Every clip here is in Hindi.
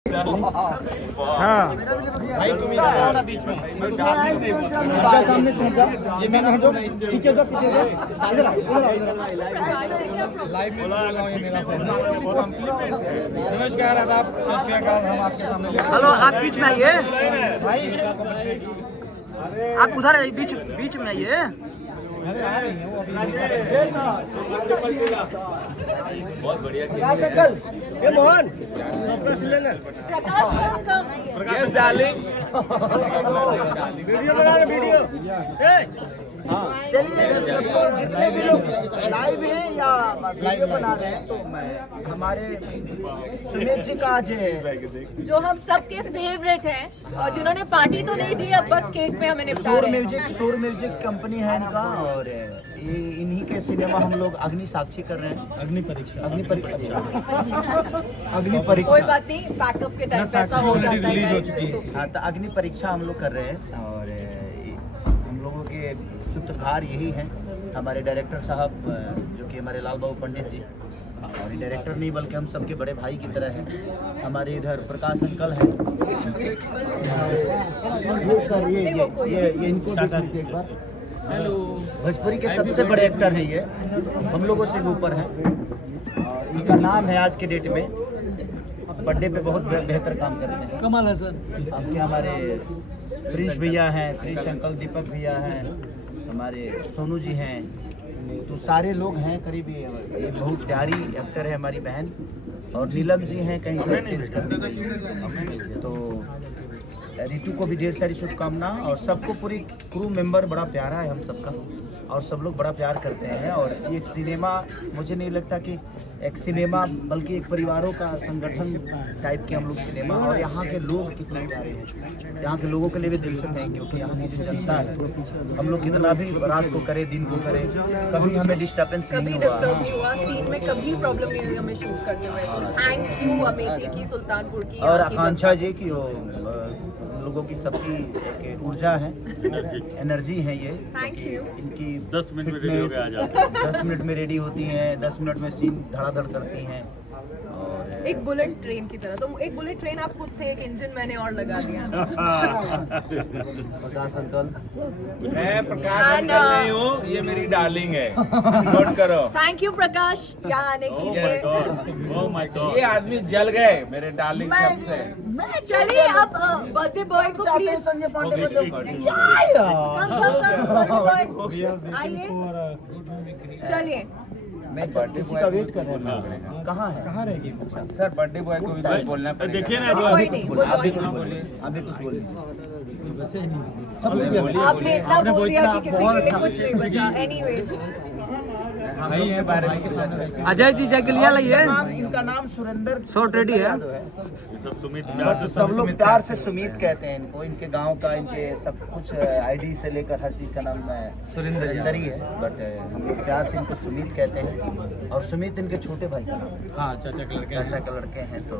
हाँ भाई तुम इधर आओ ना बीच में। सामने से हट जाओ, ये मैंने हट जाओ, पीछे जाओ, पीछे जाओ, इधर आओ, इधर आओ, इधर आओ। लाइव में बोल रहा हूँ, ये मेरा फोन है। नमस्कार, आदाब, सत श्री अकाल। हम आपके सामने हेलो, आप बीच में आइए भाई, आप उधर आइए, बीच में आइए। अरे आ रही है वो अभी। बहुत बढ़िया। ये मोहन यस डार्लिंग। वीडियो बना रहे, वीडियो। चलिए सबको, जितने भी लोग लाइव हैं या वीडियो बना रहे हैं, तो मैं हमारे सुमित जी का आज है जो हम सबके फेवरेट हैं और जिन्होंने पार्टी तो नहीं दी, अब बस केक में हमें निपटा रहे हैं। सूर म्यूजिक कंपनी है इनका, और ये इन्हीं के सिनेमा हम लोग अग्नि साक्षी कर रहे हैं। अग्नि परीक्षा कोई बात नहीं, बैकअप के टाइम पैसा हो जाता है। रिलीज हो चुकी है। हाँ, तो अग्नि परीक्षा हम लोग कर रहे हैं, और हम लोगों के सूत्रधार यही हैं हमारे डायरेक्टर साहब, जो कि हमारे लाल बाबू पंडित जी, और डायरेक्टर नहीं बल्कि हम सबके बड़े भाई की तरह हैं। हमारे इधर प्रकाश अंकल हैं। ये सर, ये इनको देखिए एक बार। हेलो, भोजपुरी के सबसे बड़े एक्टर हैं ये, हम लोगों से भी ऊपर हैं। और इनका नाम है आज के डेट में, बर्थडे पे बहुत बेहतर काम करते हैं। कमाल है सर। आपके हमारे प्रिंस भैया हैं, प्रिंस अंकल, दीपक भैया हैं, हमारे सोनू जी हैं, तो सारे लोग हैं करीब। ये बहुत प्यारी एक्टर है हमारी बहन, और नीलम जी हैं कहीं से चेंज कर। तो रितु को भी ढेर सारी शुभकामना, और सबको, पूरी क्रू मेंबर बड़ा प्यारा है हम सबका, और सब लोग बड़ा प्यार करते हैं। और ये सिनेमा, मुझे नहीं लगता कि एक सिनेमा बल्कि एक परिवारों का संगठन टाइप के हम लोग सिनेमा, और यहाँ के लोग कितने प्यारे हैं। यहाँ के लोगों के लिए भी दिल से थैंक यू, कि यहाँ की जो जनता है, हम लोग कितना भी रात को करे, दिन को करे, कभी हमें डिस्टर्बेंस कभी नहीं डिस्टर्ब हुआ। नहीं हुआ, सीन में कभी प्रॉब्लम नहीं हुई हमें शूट करते हुए। थैंक यू अमेठी की, सुल्तानपुर की, और यहाँ की आकांक्षा जी की, वो लोगों की सबकी एक ऊर्जा है, एनर्जी है ये। Thank you. इनकी 10 मिनट में रेडी हो गया आज। 10 मिनट में रेडी होती हैं, 10 मिनट में सीन धड़ाधड़ करती हैं। और एक बुलेट ट्रेन की तरह, तो एक बुलेट ट्रेन आप खुद थे, एक इंजन मैंने और लगा दिया। प्रकाश अंकल, मैं प्रकाश अंकल नहीं हूँ, ये मेरी डार्लिंग है। नोट करो। थैंक यू प्रकाश यहाँ आने के लिए। ओह माय गॉड, ये आदमी जल गए मेरे डार्लिंग शब्द से। मैं चलिए अब बर्थडे बॉय को प्लीज, संजय पांडे आइए चलिए। मैं किसी का वेट कर रहा हूँ। कहाँ है? कहाँ रहेगी? अच्छा, सर बर्थडे बॉय को भी तो बोलना पड़ेगा। देखिए ना, कोई नहीं, वो आप भी कुछ join- बोलिए, आप भी कुछ बोलिए। आपने इतना बोल दिया कि किसी के लिए कुछ नहीं बचा। एनीवेज, भाई है, बारे में के सामने वैसे। अजय जी जय के लिया लाइए। इनका नाम सुरेंद्र शॉर्ट रेडी है। बट सब लोग प्यार से सुमित कहते हैं इनको। इनके गांव का, इनके सब कुछ आईडी से लेकर हर चीज का नाम सुरेंद्र ही है, बट हम लोग प्यार से इनको सुमित कहते हैं। और सुमित इनके छोटे भाई का नाम है। हाँ, चाचा के लड़के। चाचा के लड़के हैं। तो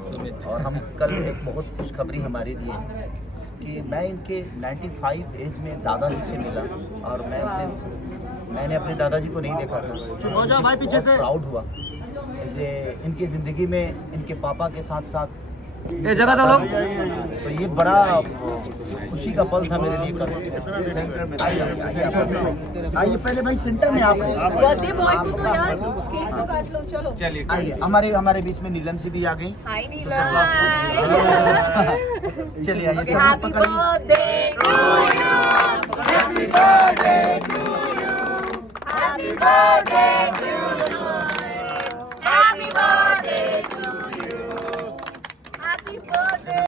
और हम कल एक बहुत खुशखबरी हमारी लिए कि मैं इनके 95 एज में दादाजी से मिला, और मैंने अपने दादाजी को नहीं देखा था। चुप हो जाओ भाई, पीछे से। प्राउड हुआ जैसे इनकी ज़िंदगी में इनके पापा के साथ साथ ये जगह तो लोग, तो ये बड़ा खुशी का पल था मेरे लिए कल। आइए पहले भाई सेंटर में आप बर्थडे बॉय को तो यार केक तो काट लो, चलो चलिए आइए। हमारे बीच में नीलम से भी आ गई। हाय नीलम। चलिए आइए, सब लोग हैप्पी पकड़िए। Birthday to you, happy birthday to you, happy birthday to